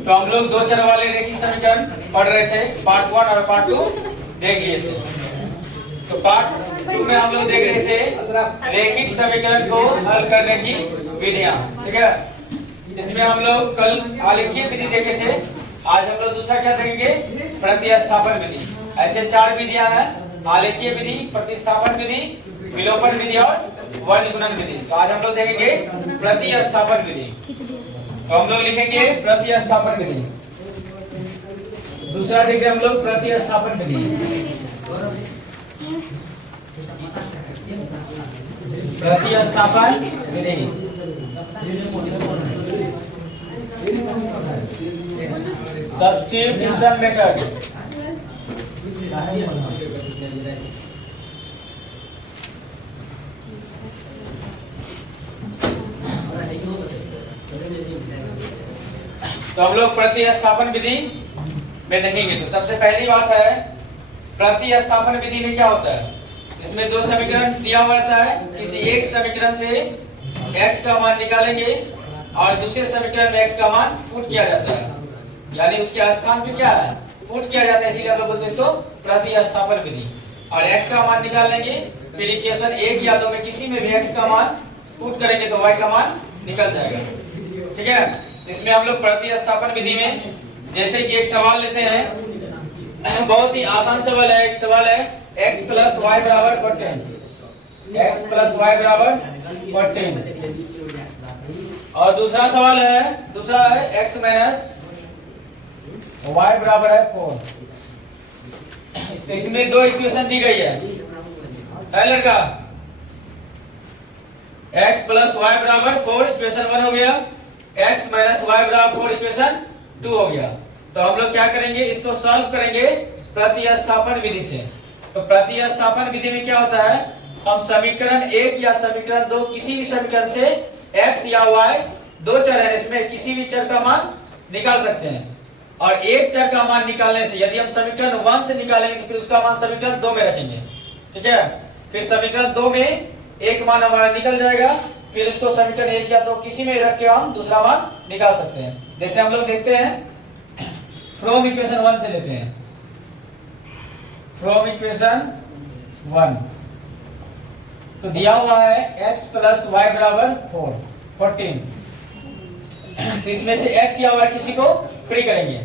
तो हम लोग दो चर वाले रेखीय समीकरण पढ़ रहे थे, पार्ट 1 और पार्ट 2 देख लिए थे। तो पार्ट 2 में हम लोग देख रहे थे रेखिक समीकरण को हल करने की विधियां, ठीक है। इसमें हम लोग कल आलेखीय विधि देखे थे, आज हम लोग दूसरा क्या देखेंगे, प्रतिस्थापन विधि। ऐसे 4 विधियां हैं, आलेखीय विधि, प्रतिस्थापन विधि, विलोपन विधि और वर्ग गुणन विधि। तो आज हम लोग देखेंगे प्रतिस्थापन विधि। तो हम लोग लिखेंगे प्रतिस्थापन विधि। दूसरा देखेंगे हम लोग प्रतिस्थापन विधि। प्रतिस्थापन विधि सब्स्टिट्यूशन मेथड। तो हम लोग प्रतिस्थापन विधि में देखेंगे। तो सबसे पहली बात है, प्रतिस्थापन विधि में क्या होता है, इसमें दो समीकरण दिया हुआ रहता है, किसी एक समीकरण से x का मान निकालेंगे और दूसरे समीकरण में x का मान पुट किया जाता है, यानी उसके स्थान पे क्या है, पुट किया जाता है, इसीलिए हम लोग बोलते हैं इसको प्रतिस्थापन विधि। और x का मान निकाल लेंगे, फिर इक्वेशन 1 या 2 में किसी में भी x का मान पुट करेंगे तो y का मान निकल जाएगा, ठीक है। इसमें हम लोग प्रतिस्थापन विधि में जैसे कि एक सवाल लेते हैं, बहुत ही आसान सवाल है। एक सवाल है x प्लस वाई बराबर 10, x प्लस वाई बराबर 10। और दूसरा सवाल है, दूसरा है x माइनस वाई बराबर है 4। तो इसमें दो इक्वेशन दी गई है लड़का, x प्लस वाई बराबर 4 इक्वेशन 1 हो गया, x माइनस वाई बराबर 4 इक्वेशन 2 हो गया। तो हम लोग क्या करेंगे, इसको सॉल्व करेंगे प्रतिस्थापन विधि से। तो प्रतिस्थापन विधि में क्या होता है, हम समीकरण 1 या समीकरण 2, किसी भी समीकरण से x या y, दो चर है, इसमें किसी भी चर का मान निकाल सकते हैं। और एक चर का मान निकालने से, यदि हम समीकरण 1 से निकालेंगे तो फिर उसका मान समीकरण 2 में रखेंगे, ठीक है। फिर समीकरण 2 में एक मान हमारा निकल जाएगा, फिर इसको समीकरण 1 या 2 किसी में रख के हम दूसरा मान निकाल सकते हैं। जैसे हम लोग देखते हैं, फ्रॉम इक्वेशन 1 से लेते हैं, फ्रॉम इक्वेशन 1। तो दिया हुआ है x प्लस वाई बराबर 14। तो इसमें से x या y किसी को फ्री करेंगे,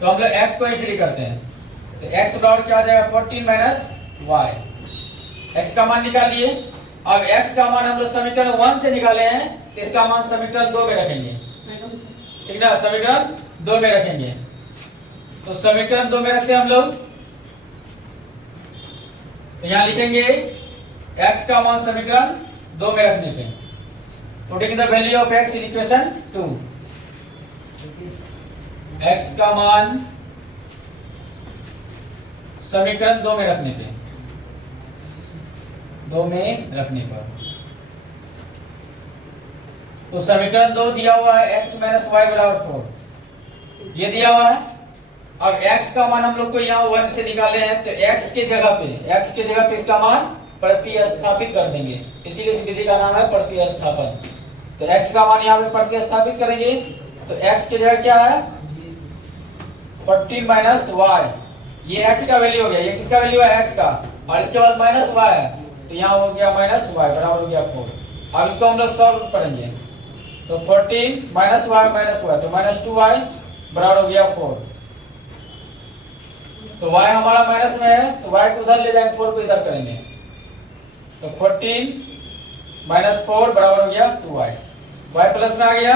तो हम लोग x को ही फ्री करते हैं। तो x बराबर क्या आ जाएगा, 14 माइनस y। x का मान निकाल लिए। अब x का मान हम लोग समीकरण 1 से निकाले हैं, तो इसका मान समीकरण 2 में रखेंगे, ठीक ना, समीकरण 2 में रखेंगे। तो समीकरण 2 में रखते हैं हम लोग, तो यहां लिखेंगे x का मान समीकरण 2 में रखने पे, putting the value of x in equation 2। x का मान समीकरण 2 में रखने पे, 2 में रखने पर, तो समीकरण 2 दिया हुआ है x माइनस वाई बराबर 4, ये दिया हुआ है। अब x का मान हम लोग को यहाँ 1 से निकाले हैं, तो x के जगह पे इसका मान प्रतिस्थापित कर देंगे, इसीलिए इस विधि का नाम है प्रतिस्थापन। तो x का मान यहाँ पे प्रतिस्थापित करेंगे, तो x की जगह क्या है, 14 माइनस वाई, ये x का वैल्यू हो गया, ये किसका वैल्यू है, x का, और इसके बाद माइनस y है, तो यहाँ हो गया माइनस y बराबर हो गया 4। अब इसको हम लोग सॉल्व करेंगे, तो 14 माइनस y, तो माइनस 2y बराबर हो गया 4। तो y हमारा माइनस में है, तो y को उधर ले जाएंगे, 4 को इधर करेंगे, तो 14 माइनस 4 बराबर हो गया 2y, y प्लस में आ गया।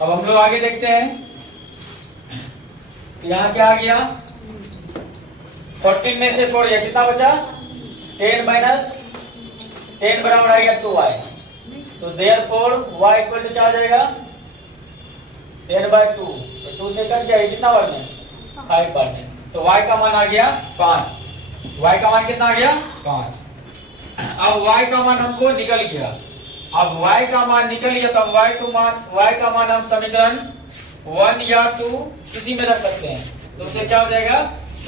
अब हम लोग आगे देखते हैं, यहाँ क्या आ गया, 14 में से 4 गया, कितना बचा, 10 माइनस 10 बराबर आ गया 2y। तो देयरफॉर y इक्वल टू क्या आ जाएगा, 10/2। तो 2 से कट गया, कितना वर्ग है, 5 पार्ट है। तो y का मान आ गया 5, y का मान कितना आ गया, 5। अब y का मान हमको निकल गया, अब y का मान निकल गया, तो y का मान हम समीकरण 1 या 2 किसी में रख सकते हैं, तो उससे क्या हो जाएगा,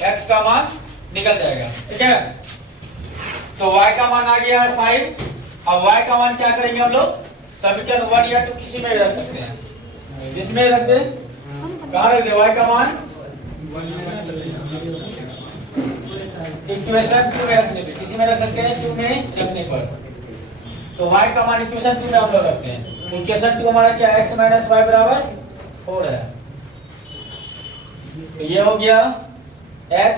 x का मान निकल जाएगा, ठीक है। तो y का मान आ गया है 5। अब y का मान क्या करेंगे हम लोग, समीकरण 1 या 2 किसी में भी रख सकते हैं, जिसमें रख दे, कहाँ रख दे, y का मान इक्वेशन 2 में रखने पे, किसी में रख सकते हैं 2 में रखने पर, तो y का मान इक्वेशन 2 में हम लोग रखते हैं। तो इक्वेशन 2 हमारा क्या, x माइनस y बराबर 4 है। तो ये हो गया x,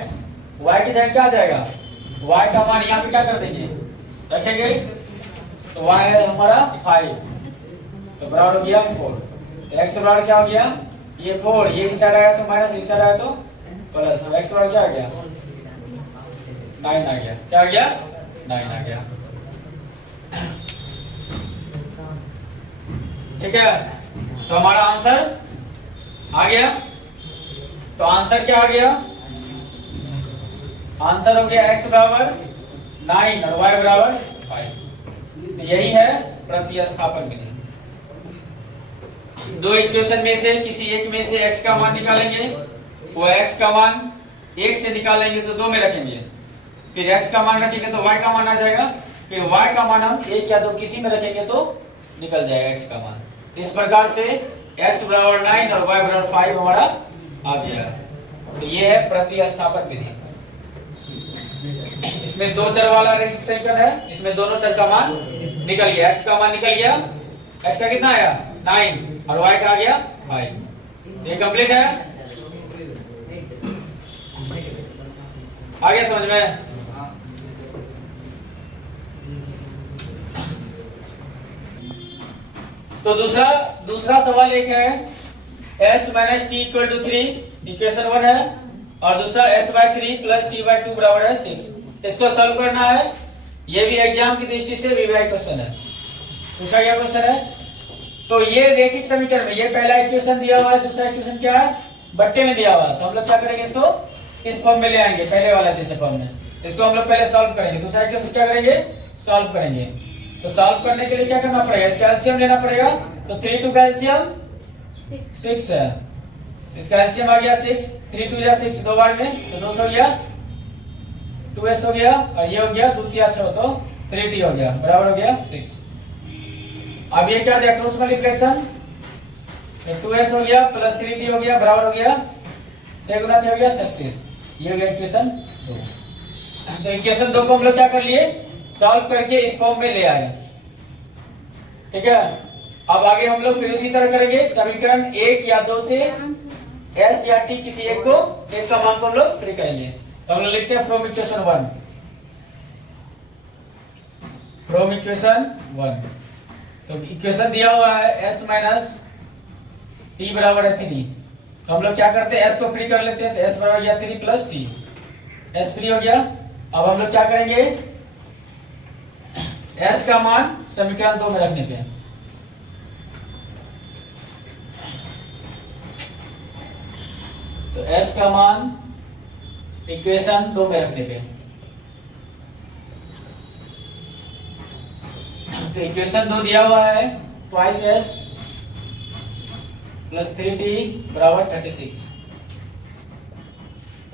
y की जगह क्या आ जाएगा, y का मान यहाँ पे क्या कर देंगे, रखेंगे, तो y है हमारा 5, तो बराबर हो गया 4। तो x बराबर क्या हो गया, ये 4, ये इस साइड आया तो माइनस, इस साइड आया तो प्लस, तो x बराबर क्या आ गया, 9 आ गया। क्या आ गया, 9 आ गया। ठीक है, तो हमारा आंसर आ गया। तो आंसर क्या आ गया, आंसर हो गया x बराबर 9 और y बराबर 5। तो यही है प्रतिस्थापन विधि। दो इक्वेशन में से किसी एक में से x का मान निकालेंगे, वो x का मान 1 से निकालेंगे तो 2 में रखेंगे, फिर x का मान रखेंगे तो y का मान आ जाएगा, फिर y का मान हम 1 या 2 किसी में रखेंगे तो निकल जाएगा x का मान। इस प्रकार से x बराबर 9 और y बराबर 5 हमारा आ गया। तो ये है प्रतिस्थापन विधि। इसमें दो चर वाला रैखिक समीकरण है, इसमें दोनों चर का मान निकल गया, x का मान निकल गया, x का कितना आया 9 और y का आ गया 5। ये कंप्लीट है, आगे समझ में। तो दूसरा सवाल एक है s minus t equal to 3, equation 1 है, और दूसरा s/3 प्लस t/2 बराबर है 6। इसको सॉल्व करना है। ये भी एग्जाम की दृष्टि से वीवीआई क्वेश्चन है, पूछा गया क्वेश्चन है। तो ये रैखिक समीकरण में ये पहला इक्वेशन दिया हुआ है, दूसरा इक्वेशन क्या है, बट्टे में दिया हुआ है, तो हम लोग क्या करेंगे, इसको इस फॉर्म में ले आएंगे, पहले वाला जैसे फॉर्म में। इसको हम लोग पहले सॉल्व करेंगे, दूसरा इक्वेशन क्या करेंगे, सॉल्व करेंगे। तो सॉल्व करने के लिए क्या करना पड़ेगा, इसका एलसीएम लेना पड़ेगा। तो 3 2 का एलसीएम 6 है, इसका एलसीएम आ गया 6, 3 2 या 6 दो बार में, तो 2 हो गया, 2s हो गया, और ये हो गया 2 3 6 तो 3t हो गया, बराबर हो गया 6। अब ये क्या दिया, क्रॉस मल्टीप्लिकेशन, 2s हो गया प्लस 3t हो गया, बराबर हो गया 6 गुना 6 हो गया 36। ये हो गया इक्वेशन 2। तो इक्वेशन 2 को हम लोग क्या कर लिए, सॉल्व करके इस फॉर्म में ले आए। ठीक है, अब आगे हम लोग फिर उसी तरह करेंगे, समीकरण 1 या 2 से s या t किसी एक का मान को हम लोग फ्री करेंगे। तो हम लोग लिखते हैं फ्रॉम इक्वेशन 1, फ्रॉम इक्वेशन 1। तो इक्वेशन दिया हुआ है s माइनस टी बराबर है 3। तो हम लोग क्या करते हैं, s को फ्री कर लेते हैं, तो s बराबर गया 3 प्लस टी, s फ्री हो गया। अब हम लोग क्या करेंगे, s का मान समीकरण 2 में रखने पे, तो s का मान इक्वेशन 2 में रखने पे, तो इक्वेशन 2 दिया हुआ है ट्वाइस s प्लस 3t बराबर 36।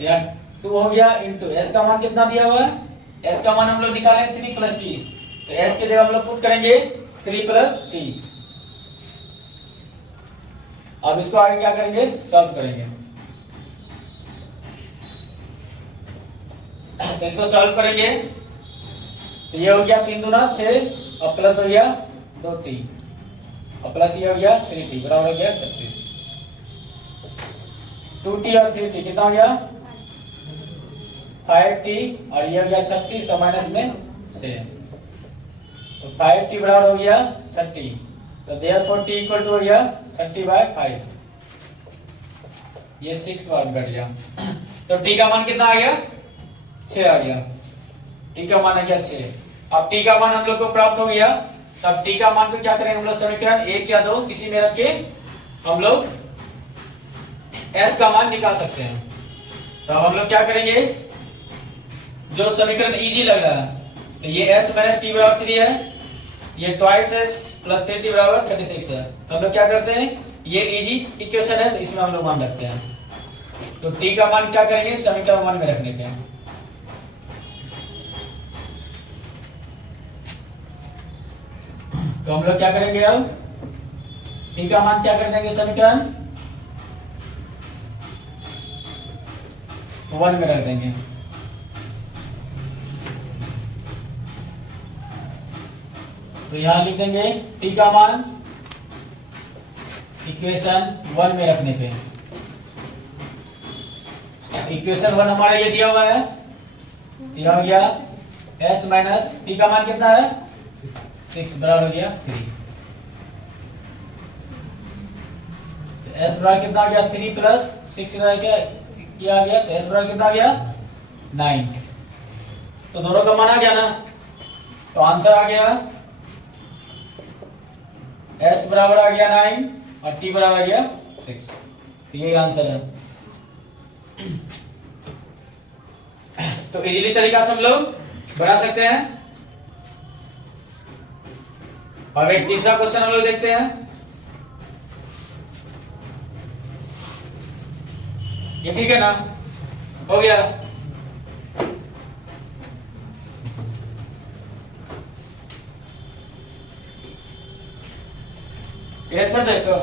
यहाँ 2 हो गया इंटू s का मान कितना दिया हुआ है, s का मान हम लोग निकाले 3 प्लस t, तो s के जगह हम लोग पुट करेंगे 3 प्लस t। अब इसको आगे क्या करेंगे, सॉल्व करेंगे। तो इसको सॉल्व करेंगे, तो ये हो गया 3 दूना 6 और प्लस हो गया 2t और प्लस ये हो गया 3t बराबर हो गया 36। 2t और 3t कितना हो गया 5t और ये हो गया 36 और माइनस में 6, तो 5t बराबर हो गया 30। तो देयरफॉर t इक्वल टू हो गया 30/5, ये 6 बार घट गया। तो t का मान कितना आ गया 6 आ गया, t का मान आ गया 6। अब t का मान हम लोग को प्राप्त हो गया, तब t का मान को क्या करेंगे हम लोग, समीकरण 1 या 2 किसी में रख के हम लोग s का मान निकाल सकते हैं। तो अब हम लोग क्या करेंगे, जो समीकरण इजी लग रहा है, तो ये s माइनस टी बराबर 3 है, ये ट्वाइस s प्लस 3t बराबर 36 है। तो हम लोग क्या करते हैं, ये इजी इक्वेशन है, तो इसमें हम लोग मान रखते हैं। तो t का मान क्या करेंगे, समीकरण 1 में रखने पे, तो तो हम लोग क्या करेंगे अब टी का मान क्या कर देंगे समीकरण 1 में रख देंगे। तो यहां लिख देंगे टी का मान इक्वेशन 1 में रखने पे इक्वेशन 1 हमारा ये दिया हुआ है, यह हो गया s माइनस टी का मान कितना है 6 बराबर हो गया 3। तो s बराबर कितना हो गया 3 प्लस 6 किया गया तो s बराबर कितना आ गया 9। तो दोनों का मान आ गया ना, तो आंसर आ गया s बराबर आ गया 9 और t बराबर आ गया 6। तो यही आंसर है। तो इजीली तरीका से हम लोग बना सकते हैं। अब एक तीसरा क्वेश्चन हम लोग देखते हैं। ये ठीक है ना, हो गया। यस कर दो इसको।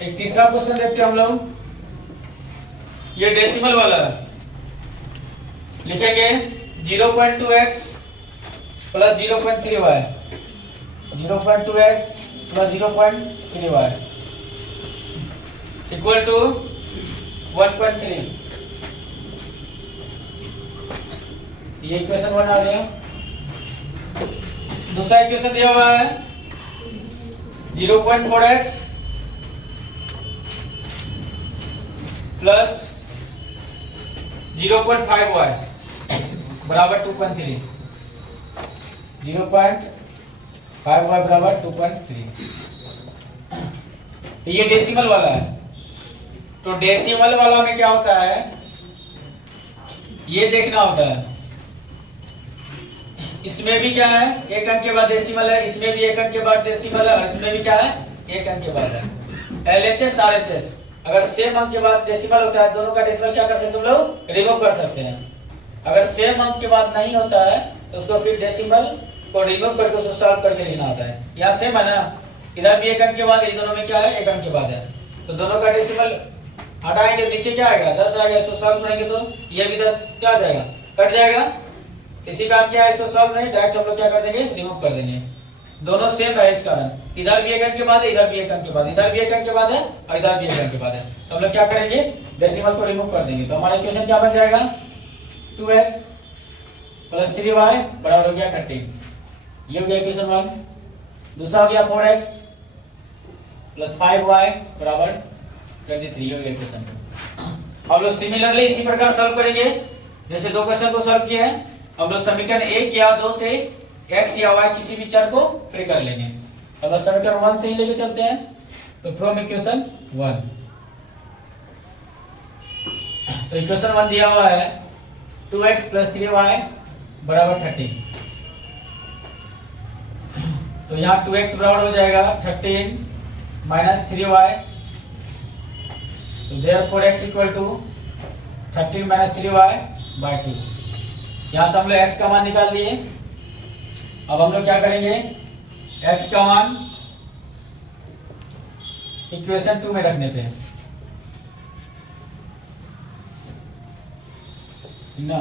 एक तीसरा क्वेश्चन देखते हैं हम लोग। ये डेसिमल वाला है, लिखेंगे 0.2x plus 0.3y 0.2x plus 0.3y equal to 1.3। ये इक्वेशन बना दिया। दूसरा इक्वेशन दिया हुआ है 0.4x प्लस 0.5y बराबर 2.3 0.5y बराबर 2.3। तो ये डेसिमल वाला है। तो डेसिमल वाला में क्या होता है ये देखना होता है। इसमें भी क्या है एक अंक के बाद डेसिमल है, इसमें भी एक अंक के बाद डेसिमल है और इसमें भी क्या है एक अंक के बाद है। LHS RHS अगर सेम अंक के बाद डेसिमल होता है, दोनों का डेसिमल क्या कर सकते हैं तुम लोग रिमूव कर सकते हैं। अगर सेम अंक के बाद नहीं होता है तो उसको फिर डेसिमल को रिमूव करके उसको सॉल्व करके लिखना होता है। यहाँ सेम है ना, इधर भी एक अंक के बाद, इन दोनों में क्या है एक अंक के बाद है, तो दोनों का डेसिमल हटाएंगे नीचे क्या आएगा 10 आएगा। इसको सॉल्व करेंगे तो ये भी 10 क्या आ जाएगा कट जाएगा। इसी का क्या है इसको सॉल्व नहीं डायरेक्ट हम लोग क्या कर देंगे रिमूव कर देंगे। दोनों सेम है इस कारण, इधर भी एक अंक के बाद है, इधर भी एक अंक के बाद, इधर भी एक अंक के बाद है और इधर भी एक अंक के बाद है। तो हम लोग क्या करेंगे डेसिमल को रिमूव कर देंगे। तो हमारा इक्वेशन क्या बन जाएगा 2x प्लस 3y बराबर हो गया 13। ये हो गया इक्वेशन 1। दूसरा हो गया 4x प्लस 5y बराबर 23। हो गया इक्वेशन 2। हम लोग सिमिलरली इसी प्रकार सॉल्व करेंगे जैसे दो क्वेश्चन को सॉल्व किया है। हम लोग समीकरण 1 या 2 से x या y किसी भी चर को फ्री कर लेंगे। हम लोग समीकरण 1 से ही लेके चलते हैं। तो फ्रॉम इक्वेशन 1, तो इक्वेशन 1 दिया हुआ है 2x प्लस 3y बराबर 13। तो यहाँ 2x बराबर हो जाएगा 13 माइनस 3y। तो therefore x equal to 13 minus 3y by 2। यहाँ से हम लोग x का मान निकाल लिए। अब हम लोग क्या करेंगे x का मान इक्वेशन 2 में रखने पे ना,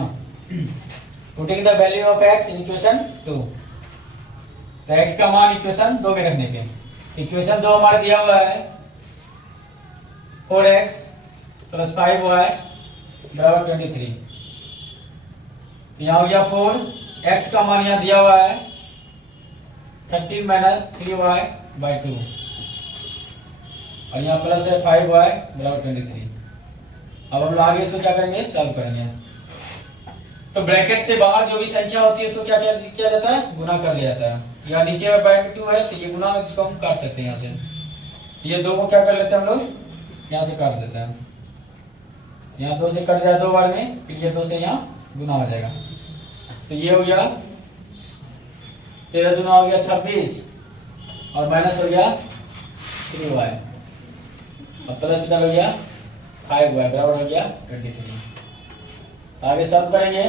putting the value of x in equation 2। तो x का मान इक्वेशन 2 में रखने पे इक्वेशन 2 हमारा दिया हुआ है 4x प्लस 5y बराबर 23। यहाँ हो गया 4, x का मान यहाँ दिया हुआ है 13 माइनस 3y बाई 2 और यहाँ प्लस है 5y बराबर 23। अब हम लोग आगे इसको क्या करेंगे सॉल्व करेंगे। तो ब्रैकेट से बाहर जो भी संख्या होती है उसको क्या किया जाता है गुना कर लिया जाता है। यहाँ नीचे में बाय में 2 है, तो ये गुना में इसको हम काट सकते हैं यहाँ से। ये 2 को क्या कर लेते हैं हम लोग, यहाँ से काट देते हैं। यहाँ 2 से कट जाए 2 बार में, फिर ये 2 से यहाँ गुना हो जाएगा। तो ये हो गया 13 दूना हो गया 26 और माइनस हो गया 3y और प्लस इधर हो गया 5y बराबर हो गया 23। तो आगे सब करेंगे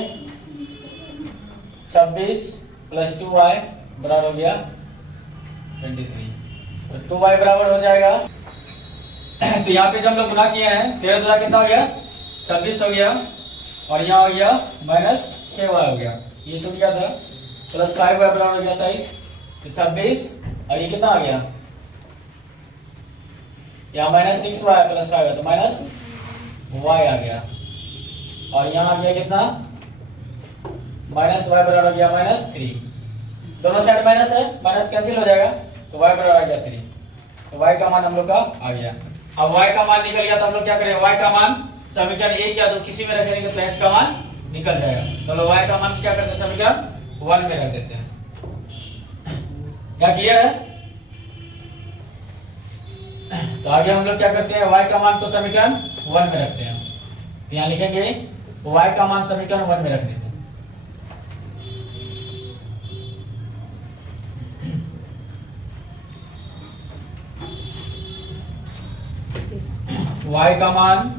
26 प्लस 2y बराबर हो गया 23। तो 2y बराबर हो जाएगा। तो यहाँ पे जब हम लोग गुना किए हैं 13 दूना कितना हो गया 26 हो गया और यहाँ हो गया माइनस 6y हो गया, ये छूट गया था, प्लस 5y बराबर हो गया 23। तो 26 और ये कितना आ गया, यहाँ माइनस 6y प्लस 5 है तो माइनस y आ गया और यहाँ आ गया कितना माइनस y बराबर हो गया माइनस 3। दोनों साइड माइनस है, माइनस कैंसिल हो जाएगा तो y बराबर आ गया 3। तो y का मान हम लोग का आ गया। अब y का मान निकल गया तो हम लोग क्या करें, y का मान समीकरण 1 या 2 किसी में रखेंगे तो x का मान निकल जाएगा। तो लोग y का मान क्या करते हैं, समीकरण 1 में रख देते हैं। क्या क्लियर है? तो आगे हम लोग क्या करते हैं, y का मान को समीकरण 1 में रखते हैं। यहाँ लिखेंगे y का मान समीकरण 1 में रख देते हैं। y का मान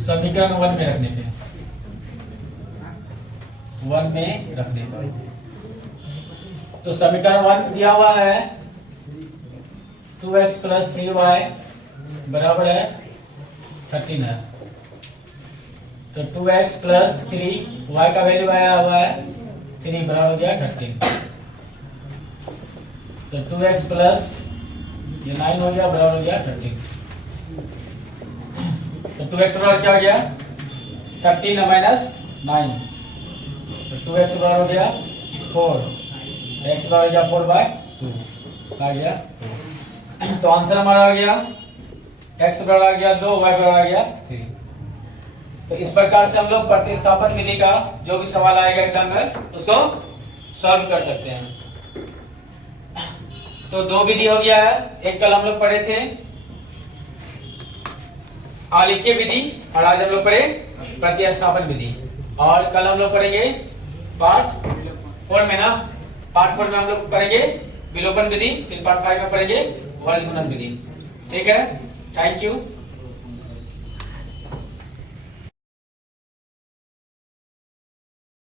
समीकरण 1 में रखने पे 1 में रख देते हैं। तो समीकरण 1 दिया हुआ है 2x प्लस 3y बराबर है 13 है। तो 2x प्लस 3y का वैल्यू आया हुआ है 3 बराबर हो गया 13। तो 2x प्लस ये 9 हो गया बराबर हो गया 13। तो 2x बराबर क्या हो गया 13 माइनस 9, तो 2x बराबर हो गया 4, x बराबर हो गया 4/2 आ गया 4। तो आंसर हमारा आ गया x बराबर आ गया 2, y बराबर आ गया 3। तो इस प्रकार से हम लोग प्रतिस्थापन विधि का जो भी सवाल आएगा एग्जाम में उसको सॉल्व कर सकते हैं। तो 2 विधि हो गया है, एक कल हम लोग पढ़े थे आलेखीय विधि और आज हम लोग पढ़े प्रतिस्थापन विधि, और कल हम लोग पढ़ेंगे पार्ट 4 में ना, पार्ट 4 में हम लोग पढ़ेंगे विलोपन विधि, फिर पार्ट 5 में पढ़ेंगे वर्गमूलन विधि। ठीक है, थैंक यू।